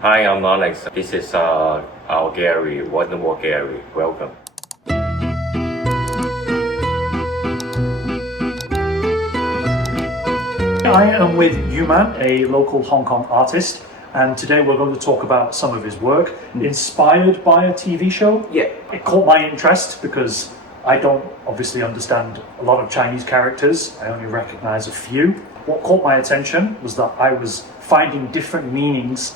Hi, I'm Alex. This is our gallery, Wonderful Gallery. Welcome. I am with Yuman, a local Hong Kong artist, and today we're going to talk about some of his work inspired by a TV show. Yeah. It caught my interest because I don't obviously understand a lot of Chinese characters. I only recognize a few. What caught my attention was that I was finding different meanings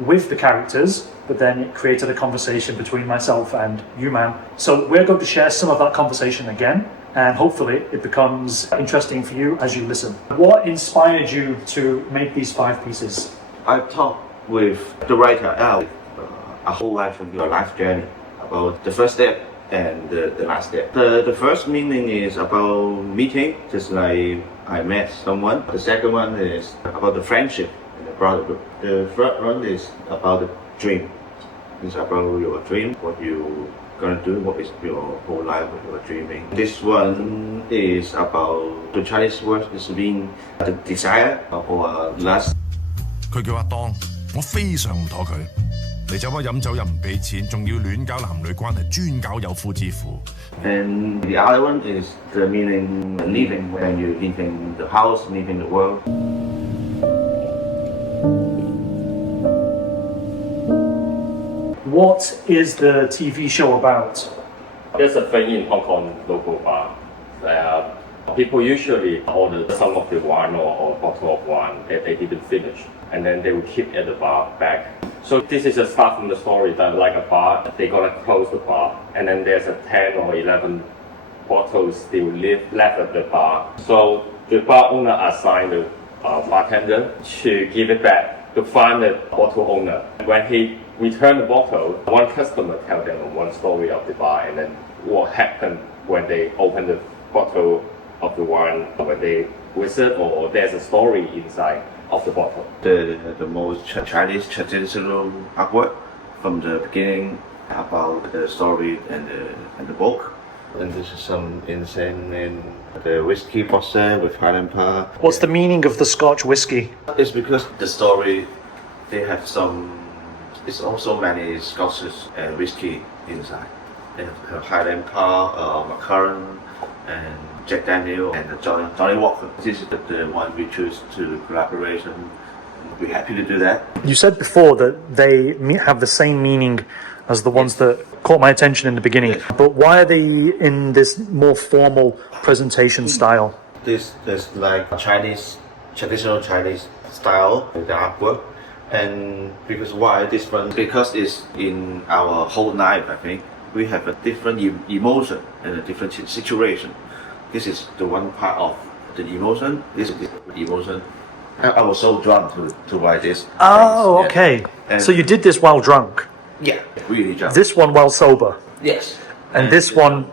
with the characters, but then it created a conversation between myself and Yuman. So we're going to share some of that conversation again, and hopefully it becomes interesting for you as you listen. What inspired you to make these 5 pieces? I talked with the writer Al a whole life of your life journey about the first step and the last step. The first meaning is about meeting, just like I met someone. The second one is about the friendship and the brotherhood. The third one is about the dream. It's about your dream, what you gonna do, what is your whole life, what you are dreaming. This one is about the Chinese word is being the desire or lust. 佢叫阿當，我非常唔妥佢。你酒吧飲酒又唔俾錢，仲要亂搞男女關係，專搞有夫之婦。And the other one is the meaning leaving, when you're leaving the house, leaving the world. What is the TV show about? There's a thing in Hong Kong local bar. People usually order some of the wine or bottle of wine that they didn't finish, and then they will keep at the bar back. So this is a start from the story that like a bar, they're gonna close the bar, and then there's a 10 or 11 bottles still left at the bar. So the bar owner assigned the bartender to give it back to find the bottle owner. When he returned the bottle, one customer tell them one story of the bar, and then what happened when they opened the bottle of the wine, when they visit, or there's a story inside of the bottle. The most Chinese traditional artwork from the beginning about the story and the book. And this is some insane in the whiskey boxer with Highland Park. What's the meaning of the Scotch whiskey? It's because the story, they have some, it's also many Scotch whiskey inside. They have Highland Park, Macallan, and Jack Daniel, and Johnny Walker. This is the one we choose to collaboration. We're happy to do that. You said before that they have the same meaning as the ones that caught my attention in the beginning. Yes. But why are they in this more formal presentation style? This is like Chinese, traditional Chinese style, the artwork. And because why this one? Because it's in our whole life, I think. We have a different emotion and a different situation. This is the one part of the emotion. This is the emotion. I was so drunk to write this. Oh, things. okay. Yeah. So you did this while drunk? Yeah, really drunk. This one while sober? Yes. And this one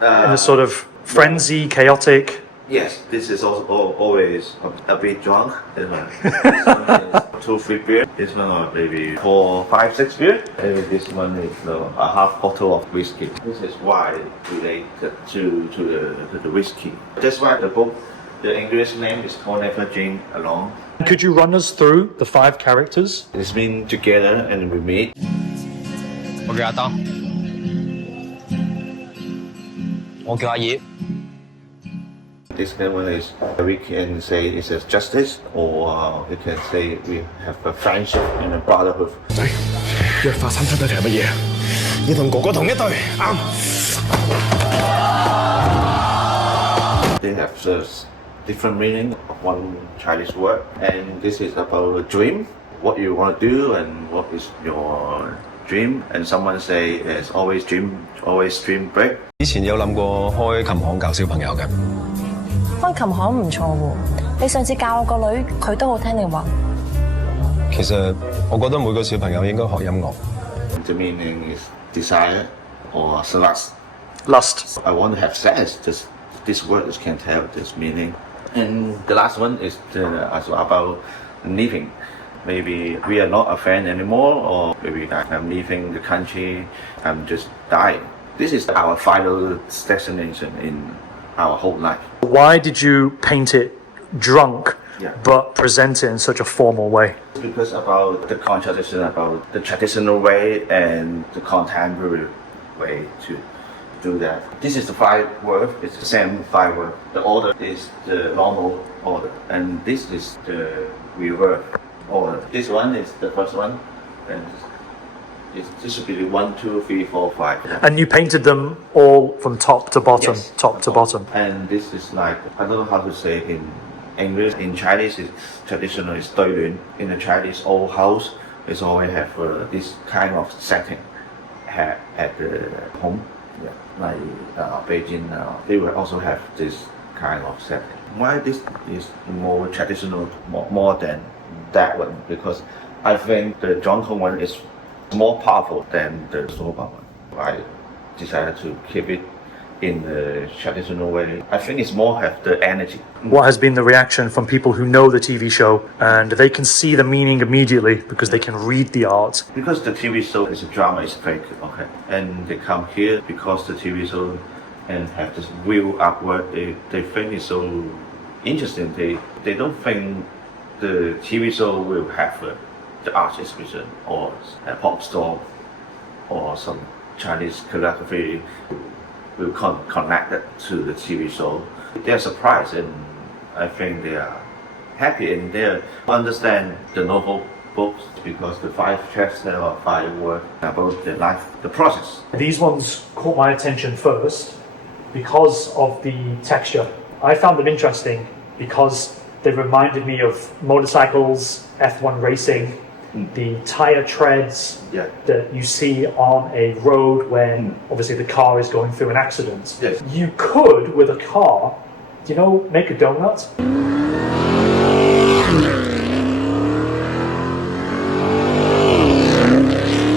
in a sort of frenzy, chaotic? Yes, this is also always a bit drunk. This one. This one is 2-3 beer. This one are maybe 4, 5, 6 beer. Maybe this one is a half bottle of whiskey. This is why related to the whiskey. That's why the book, the English name is called Never Drink Alone. Could you run us through the 5 characters? It's been together and we meet. 我叫阿當，我叫阿葉。This one is, we can say it's a justice, or we can say we have a friendship and a brotherhood. 仔，約法三章對係乜嘢？你同哥哥同一隊，啱。They have different meaning of one Chinese word, and this is about a dream, what you want to do and what is your dream. And someone say it's always dream big. 以前有諗過開琴行教小朋友嘅。開琴行唔錯喎，你上次教我個女，佢都好聽你話。其實我覺得每個小朋友應該學音樂。The meaning is desire or lust. Lust. I want to have sex. This word can tell this meaning. And the last one is also about leaving. Maybe we are not a friend anymore, or maybe I'm leaving the country, I'm just dying. This is our final destination in our whole life. Why did you paint it drunk Yeah. but present it in such a formal way. Because about the contradiction about the traditional way and the contemporary way to do that. This is the 5 word. It's the same 5 word. The order is the normal order, and this is the reverse order. This one is the first one, and this should be the 1, 2, 3, 4, 5. And you painted them all from top to bottom, Yes. top to bottom. And this is like, I don't know how to say it in English. In Chinese, it's traditional, it's 对联. In the Chinese old house, it's always have this kind of setting at the home. Yeah. Like Beijing, they will also have this kind of setting. Why this is more traditional, more than that one? Because I think the Jonathan one is more powerful than the soba one. I decided to keep it in the traditional way. I think it's more have the energy. What has been the reaction from people who know the TV show and they can see the meaning immediately because they can read the art? Because the TV show is a drama, it's fake, okay? And they come here because the TV show and have this real artwork, they think it's so interesting. They don't think the TV show will have the art exhibition or a pop store or some Chinese calligraphy will connect it to the TV show. They're surprised, and I think they are happy, and they understand the novel books because the 5 chapters or 5 words about the life, the process. These ones caught my attention first because of the texture. I found them interesting because they reminded me of motorcycles, F1 racing, the tire treads that you see on a road when obviously the car is going through an accident. Yes. You could, with a car, make a donut.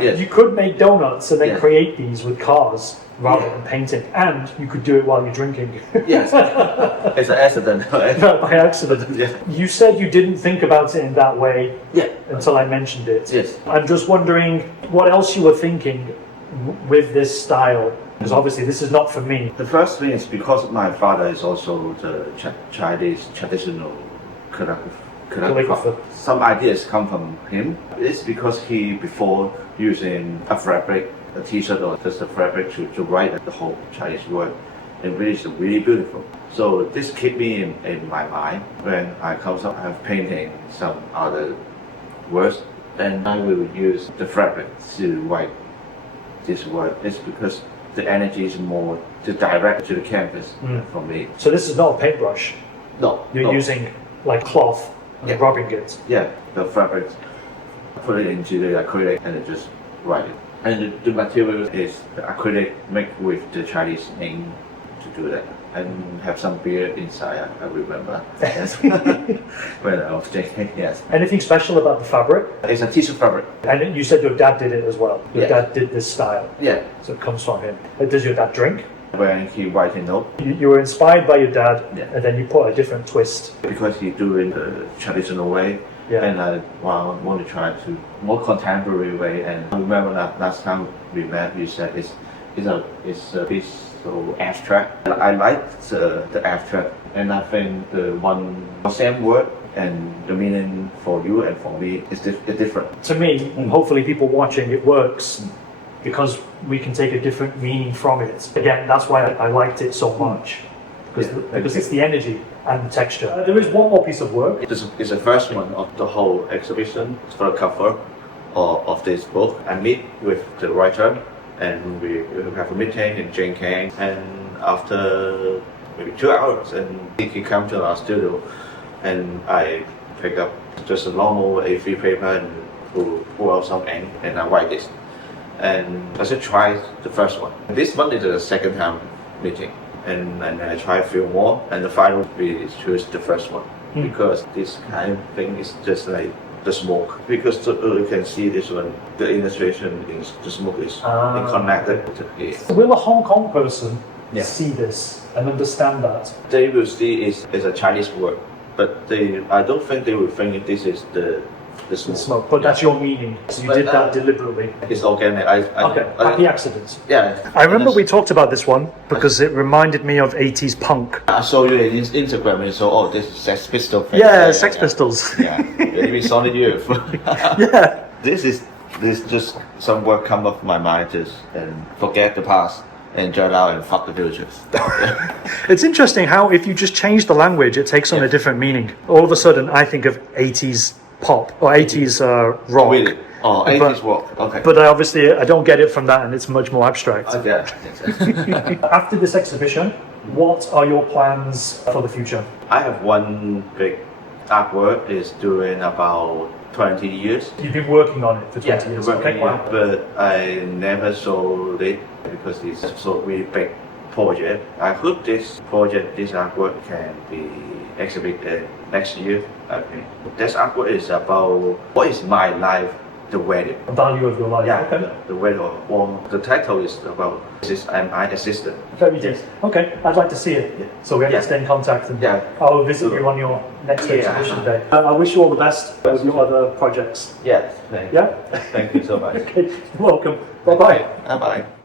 Yes. You could make donuts and then Yes. create these with cars rather than painting, and you could do it while you're drinking. Yes, it's an accident. Not by accident. Yeah. You said you didn't think about it in that way Yeah. until I mentioned it. Yes. I'm just wondering what else you were thinking with this style, because obviously this is not for me. The first thing is because my father is also the Chinese traditional calligrapher. Some ideas come from him. It's because he before using a fabric, a t-shirt or just a fabric to write the whole Chinese word. And it's really beautiful. So this keep me in my mind when I come up, I'm painting some other words, and I will use the fabric to write this word. It's because the energy is more to direct to the canvas for me. So this is not a paintbrush. No, You're using like cloth and rubbing it. Yeah, the fabric. Put it into the acrylic and it just write it. And the material is the acrylic made with the Chinese ink to do that. And have some beer inside, I remember. Yes. When I was drinking, yes. Anything special about the fabric? It's a tissue fabric. And you said your dad did it as well. Your Yes. dad did this style. Yeah. So it comes from him. Does your dad drink? When he write a note, You were inspired by your dad, Yeah. and then you put a different twist. because he do it the traditional way, Yeah. and I want to try to more contemporary way. And I remember that last time we met, you said it's a bit so abstract. And I like the abstract, and I think the same word and the meaning for you and for me is different. To me, and hopefully people watching, it works because we can take a different meaning from it. Again, that's why I liked it so much, because it's the energy and the texture. There is one more piece of work. It's the first one of the whole exhibition. It's for the cover of this book. I meet with the writer, and we have a meeting in JonathanJK. And after maybe 2 hours, and he came to our studio, and I pick up just a normal A3 paper and pull out some ink, and I write this. And I should try the first one. This one is the second time meeting, and I try a few more, and the final we choose the first one because this kind of thing is just like the smoke. Because you can see this one, the illustration is the smoke is connected to here. Will a Hong Kong person Yeah. see this and understand that? They will see is a Chinese word, but I don't think they will think this is the the smoke. Smoke, but that's your meaning. So you But, did that deliberately. It's organic. Okay, happy accidents. Yeah. I remember we talked about this one because it reminded me of 80s punk. I saw you in Instagram and so this is Sex Pistols. Yeah, Sex Pistols. Yeah, maybe Solid Youth. Yeah. This just some word come up my mind just and forget the past. Enjoy now and fuck the future. It's interesting how if you just change the language, it takes on a different meaning. All of a sudden, I think of 80s pop or 80s rock. Oh, really? Oh, 80s rock. Okay. But I don't get it from that, and it's much more abstract. Okay. After this exhibition, what are your plans for the future? I have one big artwork is doing about 20 years. You've been working on it for 20 years. Okay, Wow. but I never sold it because it's so really big project. I hope this artwork can be exhibited next year. Okay. This artwork is about what is my life, the value. The value of your life. Yeah, Okay. the value. Well, the title is about I'm my assistant. Very good. Okay, I'd like to see it. So we have to stay in contact, and I'll visit you on your next exhibition day. I wish you all the best with your other projects. Yeah. Yeah? Thank you so much. Okay, you're welcome. Bye-bye. Bye bye.